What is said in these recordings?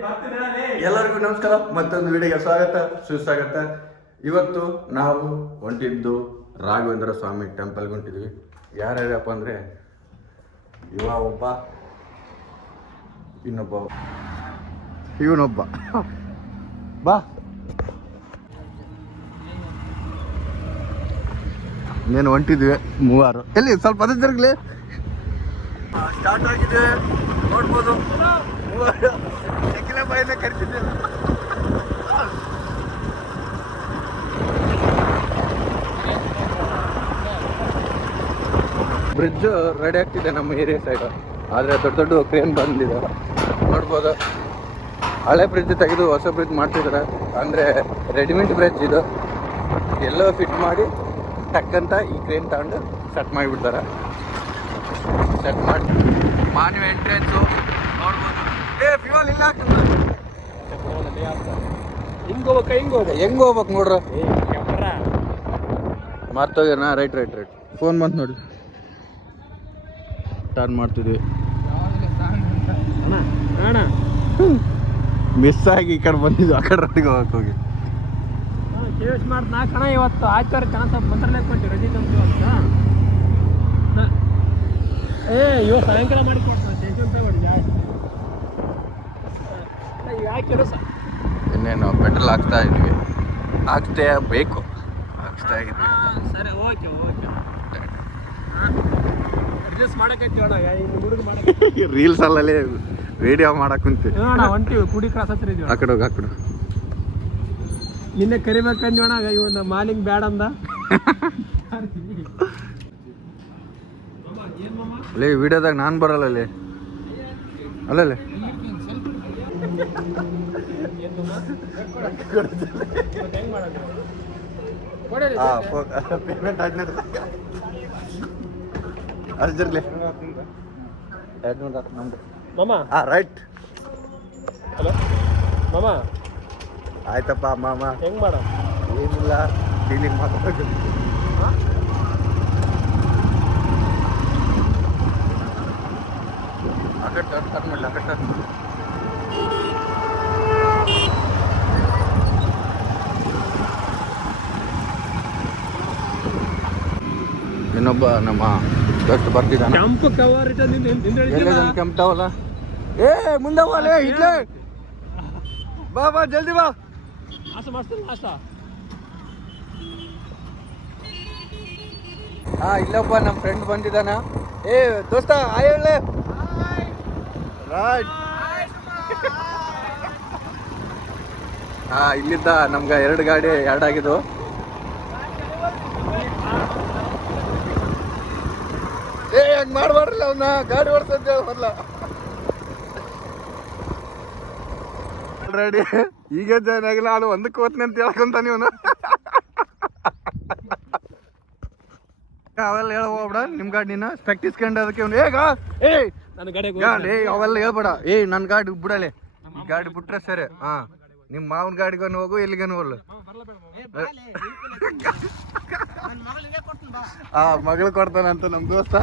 ಎಲ್ಲರಿಗೂ ನಮಸ್ಕಾರ, ಮತ್ತೊಂದು ವಿಡಿಯೋಗೆ ಸ್ವಾಗತ ಸುಸ್ವಾಗತ. ಇವತ್ತು ನಾವು ಹೊಂಟಿದ್ದು ರಾಘವೇಂದ್ರ ಸ್ವಾಮಿ ಟೆಂಪಲ್ಗೆ ಹೊಂಟಿದ್ವಿ. ಯಾರ್ಯಾರಪ್ಪ ಅಂದರೆ ಇವ ಒಬ್ಬ, ಇವನೊಬ್ಬ ಬಾ ನೀನು ಹೊಂಟಿದ್ವಿ ಮೂವರು. ಎಲ್ಲಿ ಸ್ವಲ್ಪ ಅದ ತಿರ್ಗ್ಲಿ ಸ್ಟಾರ್ಟ್ ಆಗಿದೆ ನೋಡ್ಬೋದು. ಮೂವರು ಬಾಯಿನ ಕರಿತಿದ್ದೆ. ಬ್ರಿಡ್ಜ್ ರೆಡಿ ಆಗ್ತಿದೆ ನಮ್ಮ ಏರಿಯಾ ಸೈಡ್. ಆದರೆ ದೊಡ್ಡ ದೊಡ್ಡ ಕ್ರೇನ್ ಬಂದಿದೆ ನೋಡ್ಬೋದು. ಹಳೆ ಬ್ರಿಡ್ಜ್ ತೆಗೆದು ಹೊಸ ಬ್ರಿಡ್ಜ್ ಮಾಡ್ತಿದ್ದಾರೆ. ಅಂದರೆ ರೆಡಿಮೇಡ್ ಬ್ರಿಡ್ಜ್ ಇದು. ಎಲ್ಲೋ ಫಿಟ್ ಮಾಡಿ ಟಕ್ಕಂತ ಈ ಕ್ರೇನ್ ತಗೊಂಡು ಸೆಟ್ ಮಾಡಿಬಿಡ್ತಾರೆ. ಸೆಟ್ ಮಾಡಿ ಮಾನ್ಯ ಎಂಟ್ರೆನ್ಸು ನೋಡ್ಬೋದು. ಫ್ಯೂಲ್ ಇಲ್ಲ ಹೆಂಗೆ ಹೋಗ್ಬೇಕು ನೋಡ್ರ. ಮಾರ್ತೋಗ್ಯಾರ. ರೈಟ್ ಫೋನ್ ಬಂತು ನೋಡಿ. ಟರ್ನ್ ಮಾಡ್ತಿದ್ವಿ, ಮಿಸ್ ಆಗಿ ಈ ಕಡೆ ಬಂದಿದ್ದು. ಆ ಕಡೆ ರೊಟ್ಟಿಗೆ ಹೋಗಕ್ಕೆ ಹೋಗಿ ಕಣ ಇವತ್ತು ಆಯ್ತಾರ ಕಣ ಸ್ವಲ್ಪ ಮಂತ್ರಾಲಯ ಕೊಟ್ಟು ರಜೆ ತಂದು ಇವತ್ತು ಸಾಯಂಕಾಲ ಮಾಡಿ ಕೊಡ್ತಾರೆ. ಇನ್ನೇನು ಪೆಟ್ರೋಲ್ ಹಾಕ್ತಾ ಇದ್ವಿ. ಹಾಕ್ತೇ ಬೇಕು, ಹಾಕ್ಸ್ತಾ ಇದ್ವಿ. ಸರಿ, ಓಕೆ ಅಡ್ಜಸ್ಟ್ ಮಾಡಕ್ಕೆ ರೀಲ್ಸ್ ಅಲ್ಲಲ್ಲಿ ವಿಡಿಯೋ ಮಾಡಕ್ ಕುಂತೀವಿ. ಹೊಂಟಿವಿ ಕುಡಿ ಕ್ರಾಸ್ ಹತ್ರ ಇದೀವಿ. ಆ ಕಡೆ ಹೋಗಿ, ಆ ಕಡೆ ನಿನ್ನೆ ಕರಿಬೇಕಂದ್ವಣ, ಇವನು ಮಾಲಿಂಗ್ ಬ್ಯಾಡ ಅಂದ. ಅಲ್ಲೇ ವಿಡಿಯೋದಾಗ ನಾನು ಬರಲ್ಲ ಅಲ್ಲಿ ಅಲ್ಲೇ ಪೇಮೆಂಟ್ ಆದ್ಮೇಲೆ ಅರ್ಜರ್ಲಿ ಮಾಮ. ರೈಟ್. ಹಲೋ ಮಾಮ. ಆಯ್ತಪ್ಪ ಮಾಮ. ಹೆಂಗ್ ಮಾಡ? ಏನಿಲ್ಲ, ಡೀಲಿಂಗ್ ಮಾತಾಡೋದು. ಇನ್ನೊಬ್ಬ ನಮ್ಮ ದೋಸ್ತ ಬರ್ತಿದ್ದಾನೆ. ಕೆಂಪು ಕವರ್ ಕೆಂಪು ಟವಲ್ಲ. ಮುಂದೆ ಹೋಗಲೇ ಇಡ್ಲೇ. ಬಾ ಜಲ್ದಿ ಬಾ. ಇಲ್ಲಪ್ಪ ನಮ್ಮ ಫ್ರೆಂಡ್ ಬಂದಿದ್ದಾನ. ದೋಸ್ತ ಆಯ್ ಹೇಳಲೆ. ರೈಟ್. ಇಲ್ಲಿದ್ದ ನಮ್ಗೆ 2 ಗಾಡಿ ಆ್ಯಡ್ ಆಗಿದ್ದು. ಹಂಗೆ ಮಾಡಬಾರ್ರಲ್ಲ, ಅವನ್ನ ಗಾಡಿ ಓಡಿಸ್ತಂತೆ ಮೊದಲ. ಆಲ್ರೆಡಿ ಈಗ ಜಾಯ್ನ್ ಆಗಿಲ್ಲ, ಅದು ಒಂದಕ್ಕೆ ಹೋಗ್ತೀನಿ ಅಂತ ಹೇಳ್ಕೊಂತ ನೀವನು. ಅವೆಲ್ಲ ಹೇಳ್ಬೋಡ ನಿಮ್ಮ ಗಾಡಿನ ಸ್ಪೆಕ್ಟ್ ಇಸ್ಕೊಂಡು ಅದಕ್ಕೆ ನನ್ನ ಗಾಡಿ ಅವೆಲ್ಲ ಹೇಳ್ಬೇಡ. ನನ್ನ ಗಾಡಿ ಬಿಡಲೆ, ಈ ಗಾಡಿ ಬಿಟ್ರೆ ಸರಿ. ನಿಮ್ಮ ಮಾವನ ಗಾಡಿಗನು ಹೋಗು, ಎಲ್ಲಿಗೇನು ಹೋಗ್ಲು. ಮಗಳು ಕೊಡ್ತಾನಂತ ನಮ್ಮ ದೋಸ್ತ.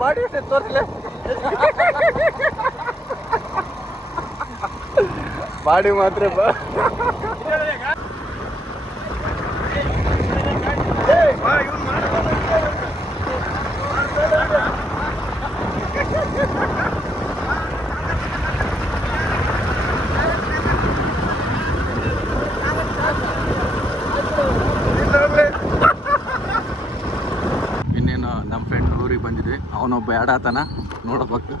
ಬಾಡಿ ತೋರಿಸಲೇ, ಬಾಡಿ ಮಾತ್ರ ಬಾ. ಇನ್ನೇನು ನಮ್ಮ ಫ್ರೆಂಡ್ ಊರಿಗೆ ಬಂದಿದ್ವಿ. ಅವನೊಬ್ಬ ಆತಾನ ನೋಡಬೇಕು.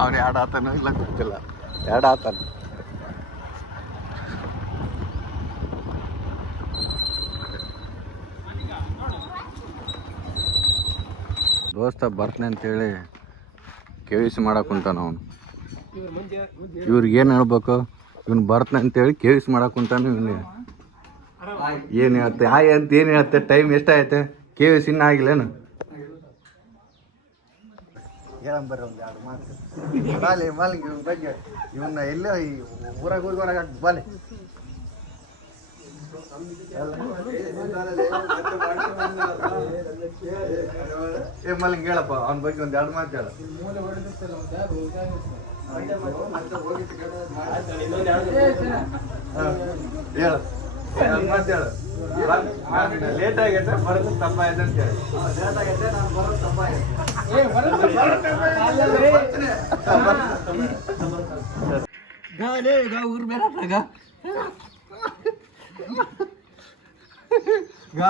ಅವನೇ ಆತಾನೋ ಇಲ್ಲ ಗೊತ್ತಿಲ್ಲ, ಆತಾನ. ದೋಸ್ತ ಬರ್ತಾನೆ ಅಂತೇಳಿ ಕೇಳಿಸಿ ಮಾಡಕ್ಕೆ ಕುಂತಾನ ಅವನು. ಇವ್ರಿಗೇನು ಹೇಳ್ಬೇಕು, ಇವನು ಬರ್ತಾನೆ ಅಂತೇಳಿ ಕೇಳಿಸಿ ಮಾಡಕ್ಕೆ ಕುಂತಾನು. ಇವನು ಏನು ಹೇಳ್ತೆ ಅಂತ ಏನು ಹೇಳ್ತೆ. ಟೈಮ್ ಎಷ್ಟಾಯ್ತೆ? ಕೇಳಿಸಿ ಇನ್ನೂ ಆಗಿಲ್ಲೇನು? ಹೇಳಂಬರ್ರಿ ಒಂದು 2 ಮಾತು ಬಾಲೆ ಮಾಲಿಂಗ್ ಇವನ ಬಗ್ಗೆ. ಇವನ್ನ ಎಲ್ಲೋ ಈ ಊರಾಗ ಹೋಗಿ ಹೊರಗೆ ಬಾಲೆ. ಮಲ್ಲಿಂಗ್ ಹೇಳಪ್ಪ ಅವನ ಬಗ್ಗೆ ಒಂದ್ 2 ಮಾತು ಹೇಳ. ಹೇಳು, 2 ಮಾತು ಹೇಳು. ಲೇಟ್ ಆಗೈತೆ ಬರೋದು ತಪ್ಪ ಆಯ್ತು ಅಂತ ಹೇಳಿ. ಲೇಟ್ ಆಗೈತೆ ನಾನು ಬರೋದು ತಪ್ಪ ಆಯ್ತು. ಊರ್ ಬೇಡ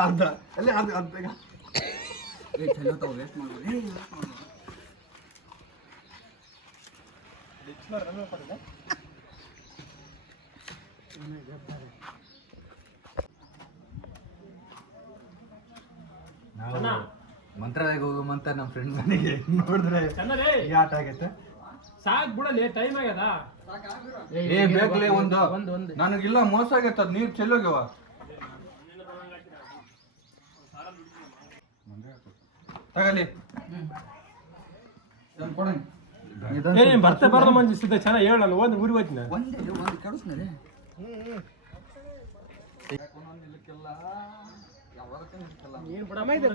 ಅರ್ಧ ಅಲ್ಲಿ ಅರ್ಧ ಅರ್ಧ ಮಂತ್ರಾಲಯಕ್ಕೆ ಹೋಗಮಂತ ನಮ್ಮ ಫ್ರೆಂಡ್ ಮನೆಗೆ ನೋಡಿದ್ರೆ ಈ ಆಟ ಆಗೈತೆ. ಸಾಕ್ ಬಿಡಲಿ, ಟೈಮ್ ಆಗ್ಯದ. ಏ ಬೇಕಲೇ ಒಂದು ನನಗಿಲ್ಲ, ಮೋಸ ಆಗೈತೆ. ಅದು ನೀರು ಚೆಲ್ಲೋಗ್ಯವ. ತಗಲಿ ಬರ್ತೆ ಬರ್ದು ಮಂಜಿಸಿದ್ದೆ ಚೆನ್ನಾಗಿ ಹೇಳಲ್ಲ. ಒಂದು ಊರಿಗೆ ಹೋಯ್ತಿನ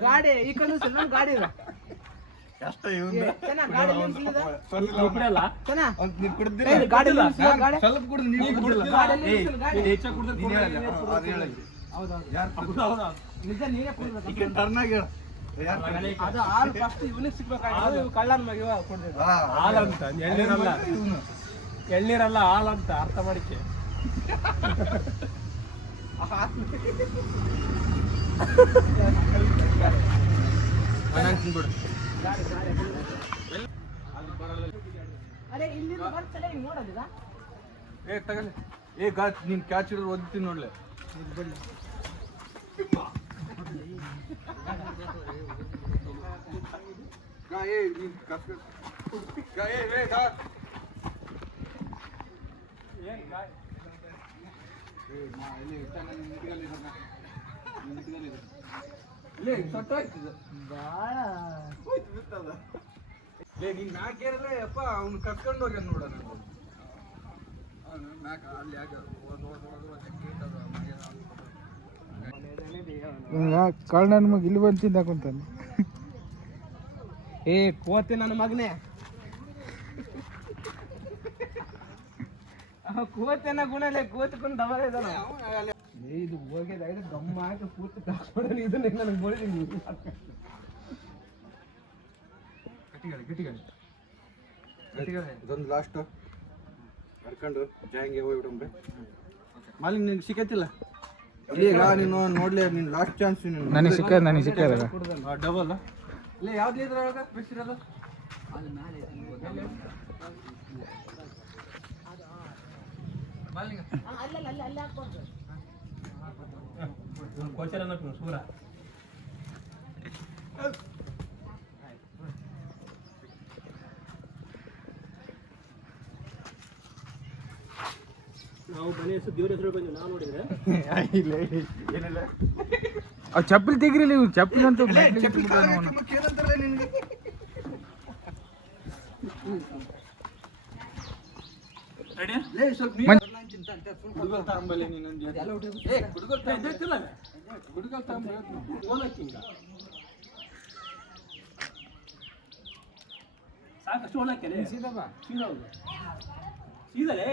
ಗಾಡಿ ಈ ಕಡೆ ಗಾಡಿ ಎಳ್ನೀರಲ್ಲ ಹಾಲಂತ ಅರ್ಥ ಮಾಡಿಕೆ. ಏ ತಗಲಿ. ಏ ಗಾ ನೀನ್ ಕ್ಯಾಚ್ ಹಿಡಿದ್ರೆ ಓದ್ತೀನಿ ನೋಡ್ಲೆ. ನೀನ್ ಮ್ಯಾಕೇರಲ್ಲ ಅಪ್ಪ ಅವ್ನು ಕರ್ಕೊಂಡು ಹೋಗ್ಯಾನ ನೋಡ. ಕಾರಣ ನಮಗೆ ಇಲ್ಲಿ ಬಂದು ತಿಂದಾಕೊಂತಾನೆ. ಏ ಕೋತಿ ನನ್ನ ಮಗನೇ, ಕೋತಿನ ಗುಣಲೇ ಕೋತಿಕೊಂಡು ದಬಾರ ಇದ್ದಾನ. ಇದು ಹೋಗಿದ ಗಮ್ಮ ಹಾಕಿ ಪೂರ್ತಿ ಕಾಸ್ಕೊಡ. ಇದನ್ನ ನನಗೆ ಬೋಳಿದೀನಿ. ಇದೊಂದು ಲಾಸ್ಟ್ ಕರ್ಕೊಂಡು ಜಾಯಿಂಗೆ ಹೋಗ್ಬಿಡ್ರಿ. ಮಾಲಿಂಗ್ ನಿನ್ಗೆ ಸಿಕ್ಕತ್ತಿಲ್ಲ ಈಗ ನೀನು ನೋಡ್ಲಿ. ನಿನ್ ಲಾಸ್ಟ್ ಚಾನ್ಸ್. ನನಗೆ ಸಿಕ್ಕದ ಡಬಲ್ ಇಲ್ಲ ಯಾವ್ದು ಇದ್ರೊಳಗ ಬಿಸಿರೋದು ಕೋಚರ ಸೂರ ನಾವು ಮನೆ ಹೆಸರು ದೇವ್ರ ಹೆಸರು ಬಂದು ನಾವು ನೋಡಿದ್ರೆ ಚಪ್ಪಲಿ ತೆಗಿರಿ ನೀವು. ಚಪ್ಪಲಿ ಅಂತೂ ಸಾಕಷ್ಟು ಒಳಕ್ಕೆ ಸೀದಲೇ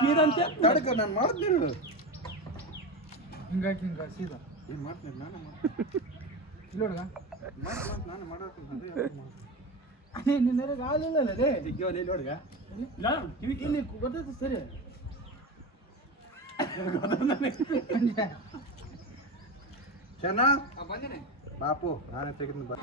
ಸೀದಂತೆ ನಾನು ಮಾಡ್ತೀನಿ. ಹಿಂಗಾಗಿ ಸೀದಾ ಏನು ಮಾಡ್ತೀನಿ ನಾನು ಇಲ್ಲೋಡ್ಗ ನಾನು ಮಾಡೋದು ನಿನ್ನರಿಗೆ ಆಗಲಿಲ್ಲ ಅದೇ ನೋಡ್ಗ ಇಲ್ಲಿ ಗೊತ್ತಾಯ್ತು ಸರಿ. ಚೆನ್ನ ಬಂದಿನಿ ಬಾಪು ನಾನೇ ತೆಗೆದು ಬಾ.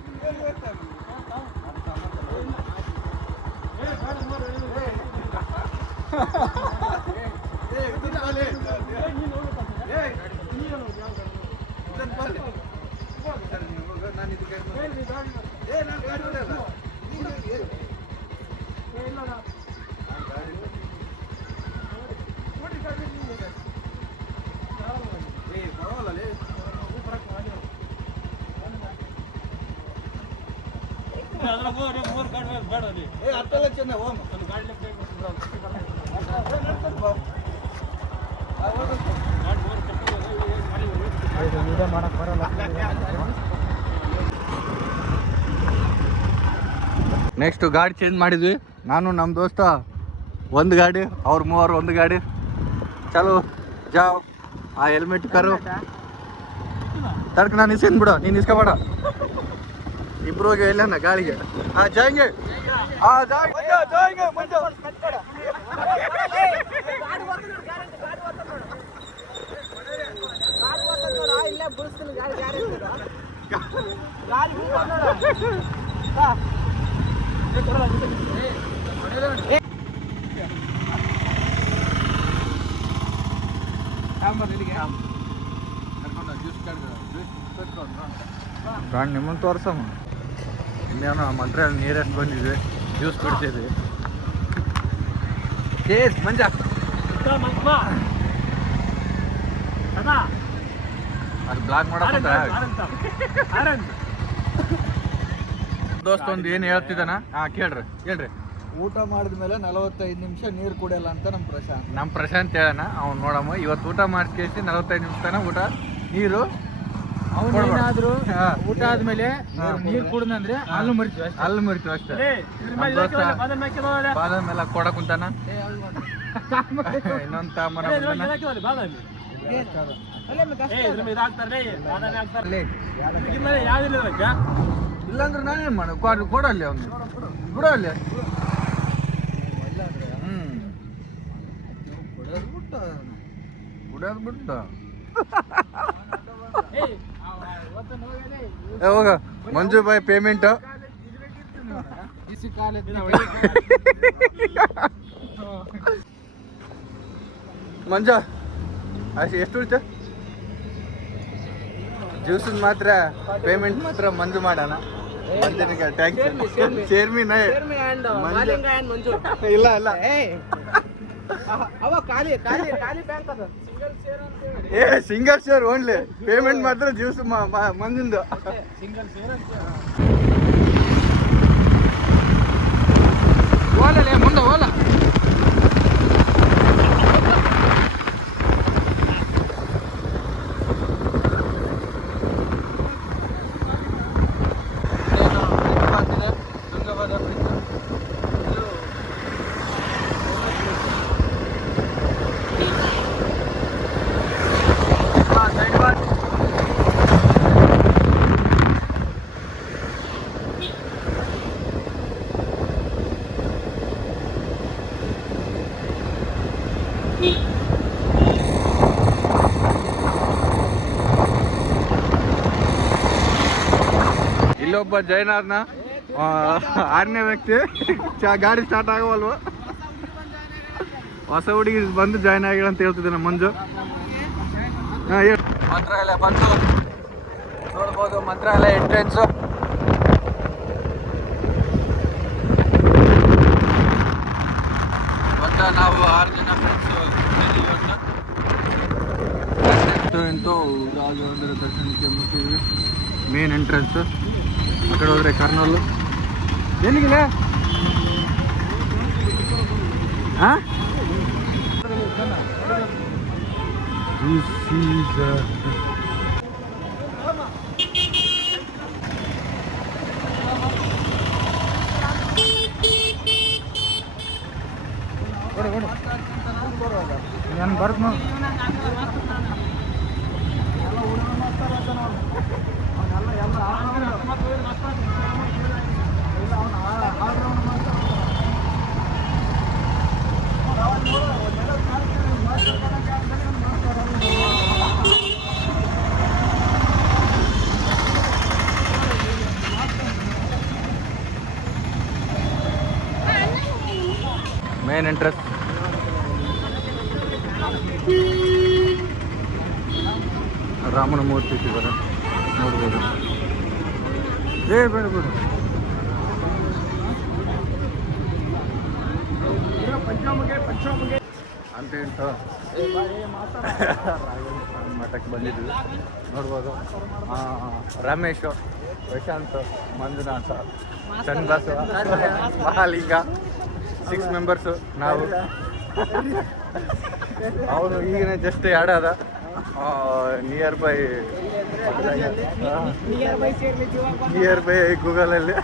ನೆಕ್ಸ್ಟ್ ಗಾಡಿ ಚೇಂಜ್ ಮಾಡಿದ್ವಿ. ನಾನು ನಮ್ಮ ದೋಸ್ತ ಒಂದು ಗಾಡಿ, ಅವ್ರ ಮೂವರು ಒಂದು ಗಾಡಿ. ಚಲೋ ಜಾವ್. ಆ ಹೆಲ್ಮೆಟ್ ಕರು ತಡ್ಕ ನಾನು ಇಸ್ಕೊಂಡ್ಬಿಡು, ನೀನು ಇಸ್ಕೊಬೇಡ. ಇಬ್ರು ಹೋಗಿ ಎಲ್ಲನ ಗಾಳಿಗೆ. ಜಾಯ್ಗೆ ನಿಮ್ಮನ್ನು ತೋರ್ಸಮ್ಮ. ಇನ್ನೇನೋ ಮಂತ್ರಲ್ಲಿ ನೀರೆಷ್ಟು ಬಂದಿದೆ, ಜ್ಯೂಸ್ ಕುಡ್ತಿದ್ವಿ. ಕೇಸ್ ಮಂಜ ಅದು ಬ್ಲಾಕ್ ಮಾಡಕ್ಕ ದೋಸ್ತ ಒಂದು ಏನು ಹೇಳ್ತಿದ್ದಾನ? ಕೇಳ್ರಿ. ಊಟ ಮಾಡಿದ್ಮೇಲೆ 45 ನಿಮಿಷ ನೀರು ಕುಡಿಯಲ್ಲ ಅಂತ ನಮ್ಮ ಪ್ರಶಾಂತ್ ಹೇಳೋಣ. ಅವ್ನು ನೋಡಮ್ಮ, ಇವತ್ತು ಊಟ ಮಾಡಿಸಿ 45 ನಿಮಿಷ ತನಕ ಊಟ ನೀರು ಅವನೇನಾದ್ರು ಊಟ ಆದ್ಮೇಲೆ ನೀರು ಕುಡ್ದಂದ್ರೆ ಅಲ್ಲೂ ಮರಿತೀವಿ ಅಷ್ಟೇ. ಬಾದಾಮ್ ಎಲ್ಲ ಕೊಡ ಕುಂತಾನ. ಇನ್ನೊಂದು ತಾಮನ ಇಲ್ಲಾಂದ್ರೆ ನಾನೇನ್ ಮಾಡ ಕೊಡಲ್ಲಿ ಅವ್ನು ಬಿಡಲ್ಲಿ. ಕುಡಿಯೋದು ಬಿಟ್ಟು ಹೋಗ ಮಂಜು ಬಾಯ್ ಪೇಮೆಂಟ್ ಮಂಜ ಎಷ್ಟು ಉಳಿತ? ಜ್ಯೂಸ್ ಮಾತ್ರ ಪೇಮೆಂಟ್ ಮಾತ್ರ ಮಂಜು ಮಾಡೋಣ. ಮಂಜನಿಗೆ ಟ್ಯಾಂಕ್ಸ್. ಚೇರ್ಮನ್ ಇಲ್ಲ ಸಿಂಗಲ್ ಶೇರ್ ಓನ್ಲಿ. ಪೇಮೆಂಟ್ ಮಾತ್ರ ಜ್ಯೂಸ್ ಮಂಜಿಂದು. ಮುಂದೆ ಹೋಲ ಇಲ್ಲೊಬ್ಬ ಜೈನಾರ್ನ 6ನೇ ವ್ಯಕ್ತಿ. ಗಾಡಿ ಸ್ಟಾರ್ಟ್ ಆಗವಲ್ವ? ಹೊಸ ಹುಡುಗಿ ಬಂದು ಜಾಯ್ನ್ ಆಗಿಲ್ಲ ಅಂತ ಹೇಳ್ತಿದ್ದೆ ನಮ್ಮ ಮಂಜು. ಮಂತ್ರಾಲಯ ಬಂತು ನೋಡ್ಬೋದು. ಮಂತ್ರಾಲಯ ಎಂಟ್ರೆನ್ಸು. ನಾವು 6 ಜನ ಫ್ರೆಂಡ್ಸು ಇಂತೂ ರಾಘವೇಂದ್ರ ದರ್ಶನಕ್ಕೆ ಮುಟ್ಟಿದ್ವಿ. Main entrance. ಆ ಕಡೆ ಹೋದ್ರೆ ಕರ್ನೂಲು. ಎಲ್ಲಿಗಿಲ್ಲ ನಾನು ಬರ್ತ ಮೇನ್ ಎಂಟ್ರೆನ್ಸ್. ರಾಮನ ಮೂರ್ತಿ ಇಟ್ಟಿದ್ದಾರೆ ನೋಡ್ಬೋದು. ಬೇಡ ಅಂತ ಇಂಟು ಮಠಕ್ಕೆ ಬಂದಿದ್ವಿ ನೋಡ್ಬೋದು. ರಮೇಶ್, ಪ್ರಶಾಂತ್, ಮಂಜುನಾಥ, ಚಂದ್ರಬಾಸು, ಮಹಾಲಿಂಗ 6 ಮೆಂಬರ್ಸು ನಾವು. ಅವರು ಈಗಿನ ಜಸ್ಟ್ ಆಡೋದ ನಿಯರ್ ಬೈ ಗೂಗಲಲ್ಲಿ.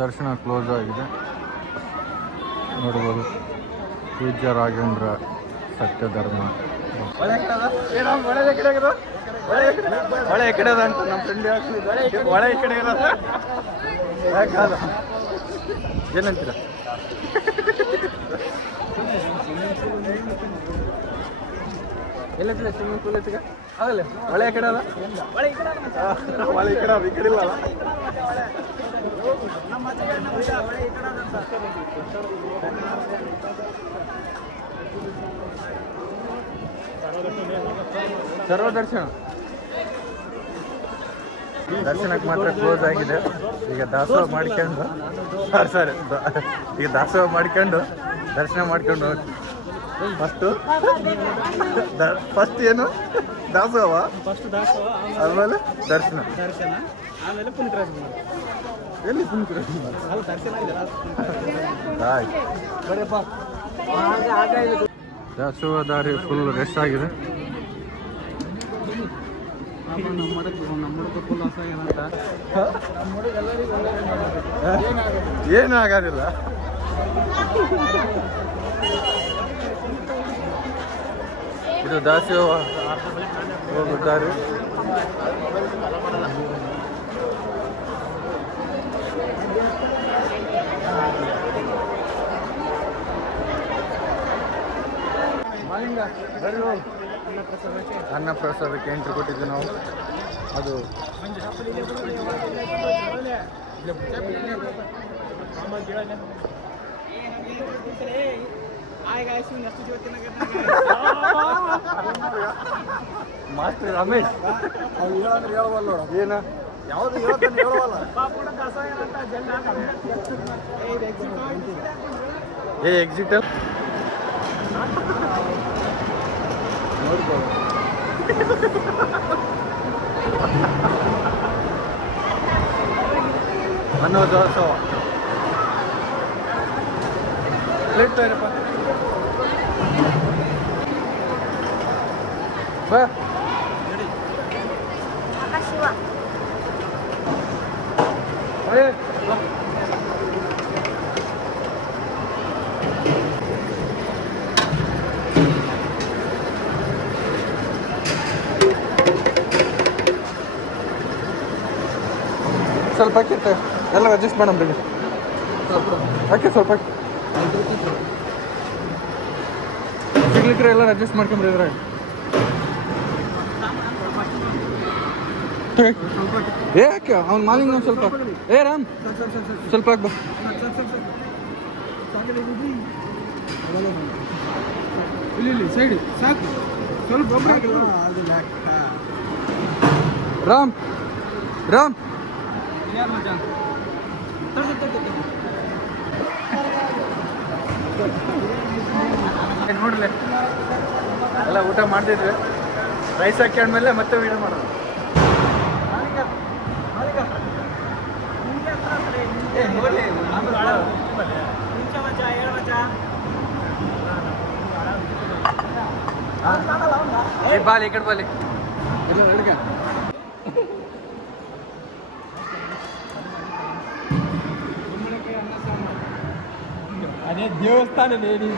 ದರ್ಶನ ಕ್ಲೋಸ್ ಆಗಿದೆ ನೋಡ್ಬೋದು. ಪೂಜ್ಯ ರಾಘವೇಂದ್ರ ಸತ್ಯಧರ್ಮ ಒಳ್ಳೆ ಕಡೆ ಅದ ಅಂತ ನಮ್ಮ ಫ್ರೆಂಡ್ ಒಳ್ಳೆ ಕಡೆ ಇರೋದ ಯಾಕಲ್ಲ ಏನಂತೀರ? ಎಲ್ಲತ್ತಿಲ್ಲ ಸ್ವಿಮ್ಮಿಂಗ್ ಪೂಲ್ ಐತಿಗ ಆಗಲ್ಲ ಒಳ್ಳೆ ಕಡೆ ಅದ ಒಳ್ಳೆ ಕಡೆ ಅದ ಈ ಕಡೆ ಇಲ್ಲ ಸರ್ವದರ್ಶನ ದರ್ಶನಕ್ಕೆ ಮಾತ್ರ ಕ್ಲೋಸ್ ಆಗಿದೆ. ಈಗ ದಾಸೋಹ ಮಾಡ್ಕೊಂಡು ಈಗ ದಾಸೋಹ ಮಾಡ್ಕೊಂಡು ದರ್ಶನ ಮಾಡ್ಕೊಂಡು ಹೋಗಿ ಫಸ್ಟ್ ಏನು ದಾಸೋಹ, ಆಮೇಲೆ ದರ್ಶನ, ಆಮೇಲೆ ಪುನೀತ್ ರಾಜ್ಕುಮಾರ್. ಎಲ್ಲಿ ಪುನೀತ್ ರಾಜ್ಕುಮಾರ್? ದಾಸೋಹ ದಾರಿ ಫುಲ್ ರೆಸ್ಟ್ ಆಗಿದೆ. ಏನು ಆಗೋದಿಲ್ಲ. ಇದು ದಾಸೋಹ ಹೋಗುತ್ತಾರೆ. ಅನ್ನಪ್ರಸಾದಕ್ಕೆ ಎಂಟ್ರಿ ಕೊಟ್ಟಿದ್ದು ನಾವು. ಅದು ಮಾಸ್ಟರ್ ರಮೇಶ್ ಹೇಳವಲ್ಲ ಏನ ಯಾವುದು ಹೇಳವಲ್ಲ. ಏ ಎಕ್ಸಿಟ್ ನೋಡ್ಬೋದು. ಅನ್ನೋದೋತ್ಸವ ಪ್ಲೇಟ್ ತಗೊಳಪ್ಪ ಬಾ. ಸ್ವಲ್ಪ ಹಾಕಿರ್ತೆ ಎಲ್ಲ ಅಡ್ಜಸ್ಟ್ ಮಾಡಮ್ ಬಿಡಿ. ಹಾಕಿ ಸ್ವಲ್ಪ ಸಿಗ್ಲಿಕ್ರೆ ಎಲ್ಲ ಅಡ್ಜಸ್ಟ್ ಮಾಡ್ಕೊಂಬ್ರಿ ಇದ್ರಾಗ. ಏ ಯಾಕೆ ಅವ್ನು ಮಾಲಿಂಗ್ ಒಂದು ಸ್ವಲ್ಪ ಏ ರಾಮ್ ಸ್ವಲ್ಪ ಹಾಕ್ಬ. ಇಲ್ಲಿ ಸೈಡ್ ಸಾಕು ಸ್ವಲ್ಪ ರಾಮ್ ರಾಮ್ ನೋಡ್ಲೆ ಎಲ್ಲ ಊಟ ಮಾಡ್ತಿದ್ವಿ. ರೈಸ್ ಹಾಕ್ಯಾದ್ಮೇಲೆ ಮತ್ತೆ ವೀಡಿಯೋ ಮಾಡೋದು. ಬಾಲಿ ಈ ಕಡೆ ಬಾಲಿ ಅದೇ ದೇವಸ್ಥಾನ ನೋಡಿ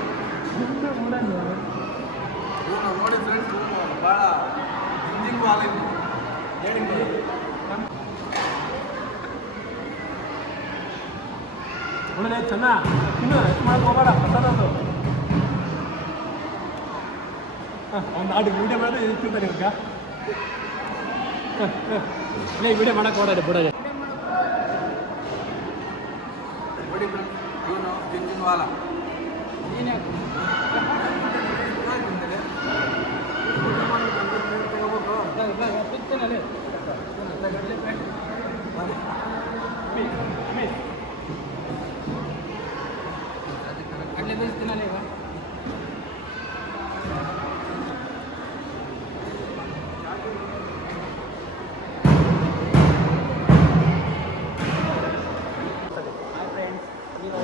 ಫ್ರೆಂಡ್ಸ್ ಭಾಳ ಜಿಂಜಿಂಗ್ ವಾಲ್ ಹೇಳಿ ಒಳ್ಳೆ ಚೆನ್ನ ಇನ್ನು ಎಷ್ಟು ಮಾಡಕ್ಕೆ ಹೋಗಬೇಡ ಪ್ರಸಾದದು. ಒಂದು ಆಡಿಗೆ ವೀಡಿಯೋ ಮಾಡಿದ್ರೆ ಇರ್ತಿರ್ತಾರೆ ಇವಾಗ. ಇಲ್ಲ ವೀಡಿಯೋ ಮಾಡಕ್ಕೆ ಹೋಗೋಣ ಬಿಡೋದು. ಇವನು ಜಿಂಜಿಂಗ್ ವಾಲ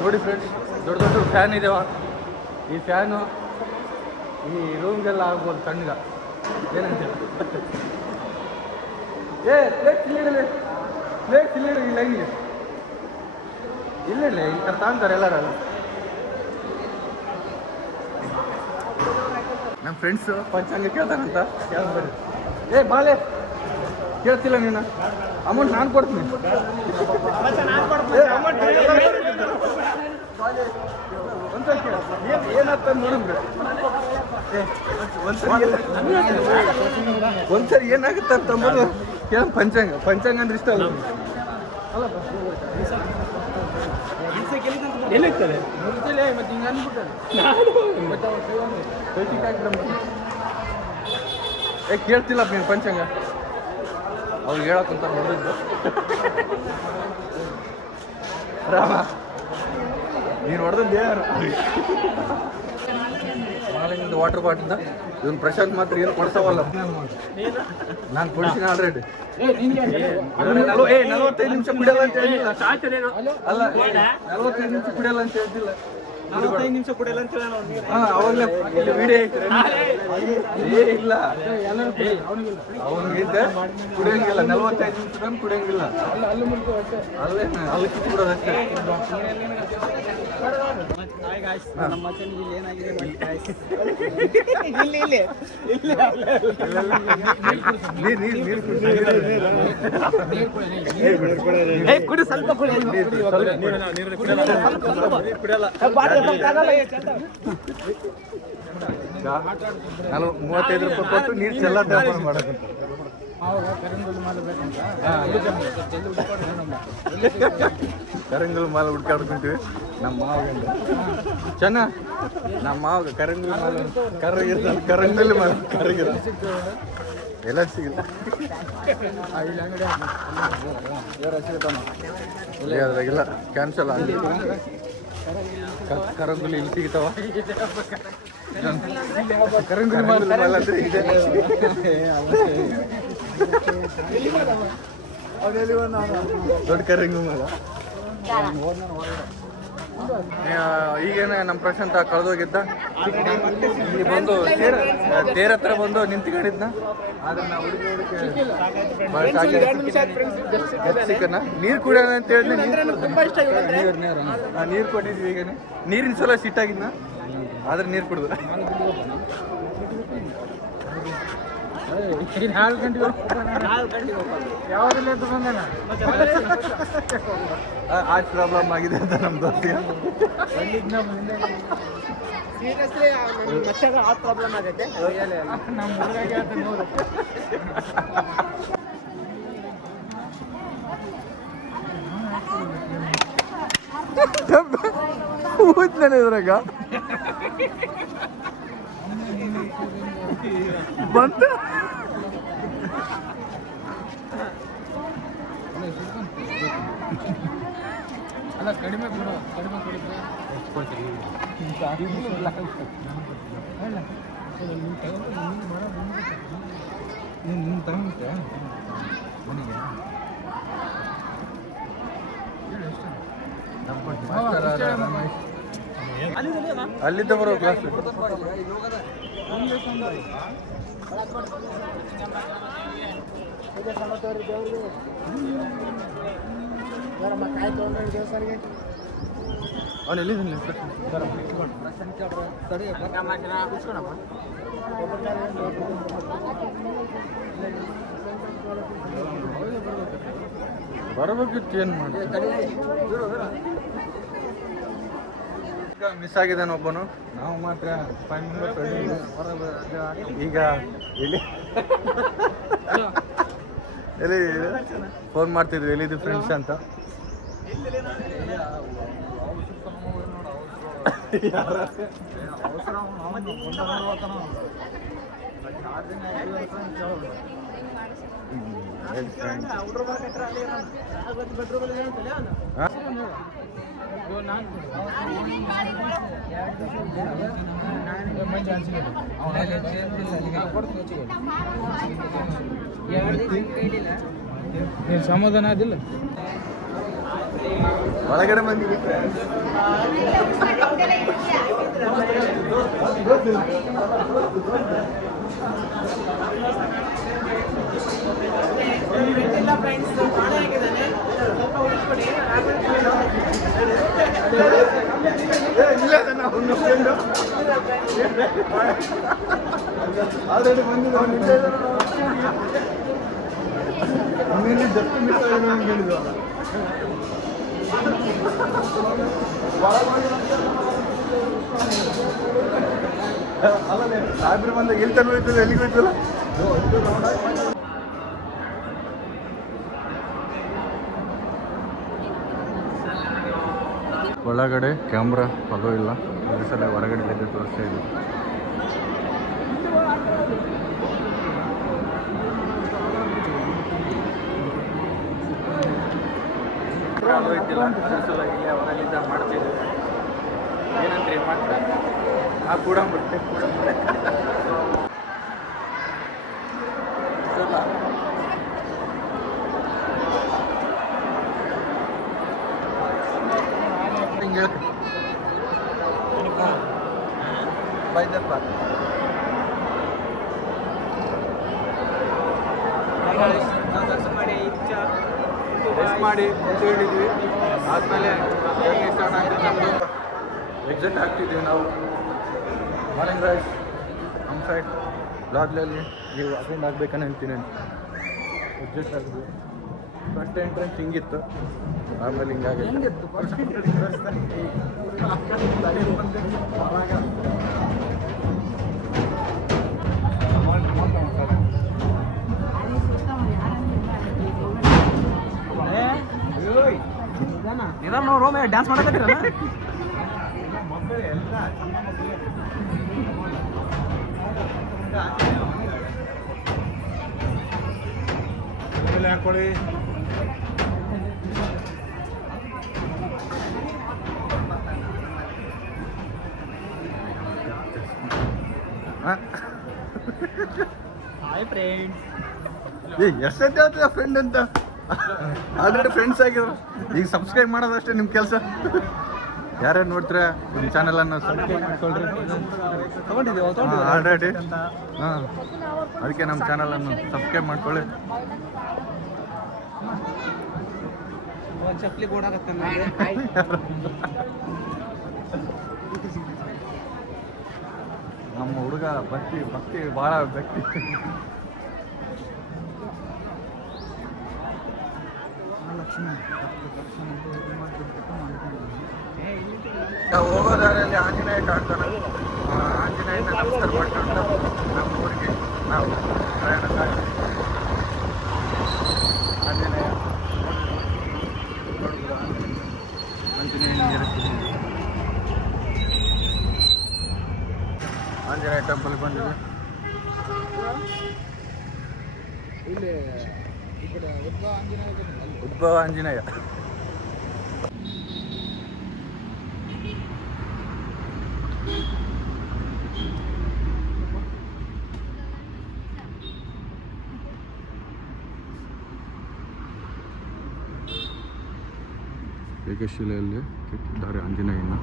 ನೋಡಿ ಫ್ರೆಂಡ್ಸ್, ದೊಡ್ಡ ದೊಡ್ಡ ಫ್ಯಾನ್ ಇದಾವ. ಈ ಫ್ಯಾನು ಈ ರೂಮ್ಗೆಲ್ಲ ಆಗ್ಬೋದು ತಣ್ಣಗ. ಏನಂತ ಪ್ಲೇಟ್ ಇಲ್ಲಿಡಲಿ, ಪ್ಲೇಟ್ ಇಲ್ಲಿಡ ಈ ಲೈನ್ಗೆ ಇಲ್ಲಿಡಲಿ. ಈ ಥರ ತಾಂತಾರೆ ಎಲ್ಲರೂ. ನಮ್ಮ ಫ್ರೆಂಡ್ಸು ಪಂಚಾಂಗ ಕೇಳ್ತಾನಂತ ಕೇಳ್ಬಾರ್ದು. ಬಾಳೆ ಕೇಳ್ತಿಲ್ಲ ನೀನು, ಅಮೌಂಟ್ ನಾನು ಕೊಡ್ತೀನಿ. ಏನಾಗ್ತ ನೋಡಿದ್ರೆ ಒಂದ್ಸರಿ ಏನಾಗುತ್ತೆ ಅಂತಂಬೋದು ಕೇಳ. ಪಂಚಾಂಗ ಅಂದ್ರೆ ಇಷ್ಟ ಅಲ್ಲ. ಎಲ್ಲಿರ್ತದೆ ಮತ್ತೆ ಹಿಂಗೆ ಅಂದ್ಬಿಟ್ಟೆ ಕೇಳ್ತಿಲ್ಲ ನೀನು ಪಂಚಾಂಗ. ಅವ್ರಿಗೆ ಹೇಳಕ್ಕಂತ ನೋಡಿದ್ದು ರಾಮ, ನೀನು ಹೊಡೆದದ್ದು ಯಾರು? ಮಾಲಿಂದ ವಾಟರ್ ಬಾಟ್ಲಿಂದ ಇವನು ಪ್ರಶಾಂತ್ ಮಾತ್ರ ಏನು ಕೊಡ್ಸವಲ್ಲ. ನಾನು ಕೊಡ್ತೀನಿ ಆಲ್ರೆಡಿ. 45 ನಿಮಿಷ ಕುಡಿಯಲ್ಲ ಅಂತ ಹೇಳಿಲ್ಲ. ಅಲ್ಲ 45 ನಿಮಿಷ ಕುಡಿಯಲ್ಲ ಅಂತ ಹೇಳ್ತಿಲ್ಲ. 45 ನಿಮಿಷ ಕುಡಿಯಲ್ಲ ಅಂತ ಹೇಳಿ ಅವಾಗಲೇ ಇಲ್ಲಿ ವಿಡಿಯೋ ಐತೆ. ಇಲ್ಲ ಅವನಿಗಿಂತ ಕುಡಿಯಂಗಿಲ್ಲ. 45 ನಿಮಿಷ ತನಕ ಕುಡಿಯಂಗಿಲ್ಲ. ಅಲ್ಲೇ ಅಲ್ಲಿ ಕಿತ್ತು ಬಿಡೋದಷ್ಟೇ. ನಮ್ಮ ಇಲ್ಲಿ ಏನಾಗಿದೆ ಕುಡಿ ಸ್ವಲ್ಪ ನಾನು 35 ರೂಪಾಯಿ ಕೊಟ್ಟು ನೀರು ಚೆಲ್ಲ ವ್ಯಾಪಾರ ಮಾಡಕ್ಕಂತ. ಕರಂಗಲ್ ಮಾಲ ಹುಡ್ಕಾಡ್ಕೊಂತೀವಿ ನಮ್ಮ ಮಾವಗಂಡ ಚೆನ್ನ. ನಮ್ಮ ಮಾವಾಗ ಕರಂಗಲ್ ಮಾಲ ಕರಂಗಲ್ ಮಾಲ ಕರಗಿರ ಎಲ್ಲ ಸಿಗಿಲ್ಲ. ಅದ್ರಾಗಿಲ್ಲ, ಕ್ಯಾನ್ಸಲ್ ಆಗಿ ಕರಂಗುಲಿ ಇಲ್ಲಿ ಸಿಗ್ತಾವ. ಕರಂಗುಲಿ ಮಾಲ ಅಂದ್ರೆ ಇದೆ. ದೊಡ್ಡ ಕರಂಗು ಮಾಲ. ಈಗೇನೆ ನಮ್ಮ ಪ್ರಶಾಂತ ಕಳೆದೋಗಿದ್ದ. ಇಲ್ಲಿ ಬಂದು ತೇರ ಹತ್ರ ಬಂದು ನಿಂತ್ಕೊಂಡಿದ್ನ. ಆದ್ರೆ ನಾವು ಸಿಕ್ಕನ ನೀರು ಕುಡಿಯೋಣ ಅಂತ ಹೇಳಿದ್ರೆ ನೀರು ಕೊಟ್ಟಿದ್ವಿ. ಈಗೇನೆ ನೀರಿನ ಸಲ ಸಿಟ್ಟಾಗಿದ್ನ, ಆದ್ರೆ ನೀರು ಕುಡಿದು 4 ಗಂಟೆಗೆ ಯಾವ್ದಿಲ್ಲ ಅಂತ ಬಂದಾನ. ಆರ್ಟ್ ಪ್ರಾಬ್ಲಮ್ ಆಗಿದೆ ಅಂತ ನಮ್ಮ ದೋಸ್ತಿಗೆ. ಸೀರಿಯಸ್ಲಿ ಮತ್ತೆ ಆ ಪ್ರಾಬ್ಲಮ್ ಆಗೈತೆ. ನಮ್ಮ ಹುಡುಗ ಹೇಳ್ತಾನೆ ನೋಡು. ಇದ್ರಾಗ ಬಂತು. ಅಲ್ಲ ಕಡಿಮೆ ಕೊಡು, ಕಡಿಮೆ ಕೊಡಿದ್ರೆ ನೀನು ತಗೊಂಡ್ಬಿಟ್ಟೆ ಮನೆಗೆ. ಅಲ್ಲಿದ್ದ ಬರೋ ಕ್ಲಾಸ್ ಅವನು ಎಲ್ಲಿದ್ದಾನೆ? ಬರಬೇಕಿತ್ತು, ಏನು ಮಾಡಿ ಮಿಸ್ ಆಗಿದ್ದಾನೆ ಒಬ್ಬನು. ನಾವು ಮಾತ್ರ 5 ಮೆಂಬರ್ಸ್ ಈಗ ಎಲ್ಲಿ ಎಲ್ಲಿ ಫೋನ್ ಮಾಡ್ತಿದ್ವಿ, ಎಲ್ಲಿದ್ದು ಫ್ರೆಂಡ್ಸ್ ಅಂತ. ಸಮಾಧಾನ ಅದಿಲ್ಲ. ಒಳಗಡೆ ಬಂದಿವಿ. ಆಲ್ರೆಡಿ ಬಂದಿದ್ದು ಜಸ್ಟ್ ಮಿಸ್ ಆಗಿದೆ ಅಂತ ಹೇಳಿದ್ವು. ಅಲ್ಲೇ ಸಾಹೇಬ್ರು ಬಂದಾಗ ಎಲ್ಲಿ ತನಕ ಹೋಯ್ತಲ್ಲ, ಎಲ್ಲಿಗೆ ಹೋಯ್ತಲ್ಲ. ಒಳಗಡೆ ಕ್ಯಾಮ್ರಾ ಅಲೋ ಇಲ್ಲ, ಒಂದು ಸಲ ಹೊರಗಡೆ ತೆಗೆದು ತೋರಿಸ್ತಾ ಇದೆ. ಹೋಯ್ತಿಲ್ಲ, ಅದ್ರ ಸಲುವಾಗಿ ಹೊರಗಿದ್ದ ಮಾಡ್ತಿದ್ದೀವಿ. ಏನಂದ್ರೆ ಮಾತ್ರ ಆ ಕೂಡ ಬಿಟ್ಟೆ ಕೂಡ ಹಿಂಗೆ ಬೈದಪ್ಪ ರೆಸ್ಟ್ ಮಾಡಿ ಕುತ್ಕೊಂಡಿದ್ವಿ. ಆದಮೇಲೆ ಜರ್ನಿ ಸ್ಟಾರ್ಟ್ ಆಗ್ತಿತ್ತು ನಮ್ಮದು. ಎಕ್ಸಿಟ್ ಆಗ್ತಿದ್ದೀವಿ ನಾವು. ಮಾರ್ನಿಂಗ್ ರೈಸ್ ನಮ್ಮ ಸೈಡ್ ಬ್ಲಾಗ್ಲಲ್ಲಿ ನೀವು ಅಟೆಂಡ್ ಆಗ್ಬೇಕನ್ನ ಹೇಳ್ತೀನಿ. ಎಕ್ಸಿಟ್ ಆಗಿದ್ವಿ. ಫಸ್ಟ್ ಎಂಟ್ರೆನ್ಸ್ ಹಿಂಗಿತ್ತು, ಆಮೇಲೆ ಹಿಂಗಾಗಿತ್ತು. ಡ್ಯಾನ್ಸ್ ಮಾಡಕತ್ತೀರ ಹಾಕೊಳ್ಳಿ. Hi friends. ಎಷ್ಟೊತ್ತೆ ಆಗ್ತದೆ ಫ್ರೆಂಡ್ ಅಂತ. ಆಲ್ರೆಡಿ ಫ್ರೆಂಡ್ಸ್ ಆಗಿದ್ರು. ಈಗ ಸಬ್ಸ್ಕ್ರೈಬ್ ಮಾಡೋದಷ್ಟೇ ನಿಮ್ಮ ಕೆಲಸ. ಯಾರ್ಯಾರು ನೋಡ್ತೀರಾ ನಿಮ್ಮ ಚಾನಲನ್ನು ಸಬ್ಸ್ಕ್ರೈಬ್ ಮಾಡ್ಕೊಳ್ರಿ. ಆಲ್ರೆಡಿ ಹಾಂ, ಅದಕ್ಕೆ ನಮ್ಮ ಚಾನಲನ್ನು ಸಬ್ಸ್ಕ್ರೈಬ್ ಮಾಡ್ಕೊಳ್ಳಿ. ಚಪ್ಪಲಿ ಬೋಡಾಗತ್ತೆ ನಮ್ಮ ಹುಡುಗ ಭಕ್ತಿ ಭಾಳ ಭಕ್ತಿ. ನಾವು ಹೋಗೋ ದಾರಿಯಲ್ಲಿ ಆಂಜನೇಯ ಕಾಣ್ತಾನೆ. ಆಂಜನೇಯನ ನಮಸ್ಕಾರ ಮಾಡ್ಕೊಂಡು ನಮ್ಮ ಊರಿಗೆ ನಾವು ಪ್ರಯಾಣ ಸಾಗ್ತೀವಿ. ಆಂಜನೇಯ ಆಂಜನೇಯ ಟೆಂಪಲ್ಗೆ ಬಂದಿದ್ವಿ. ಉದ್ಭವ ಆಂಜನೇಯ. ಏಕಶಿಲೆಯಲ್ಲಿ ಕೆತ್ತಿದ್ದಾರೆ ಆಂಜನೇಯನ.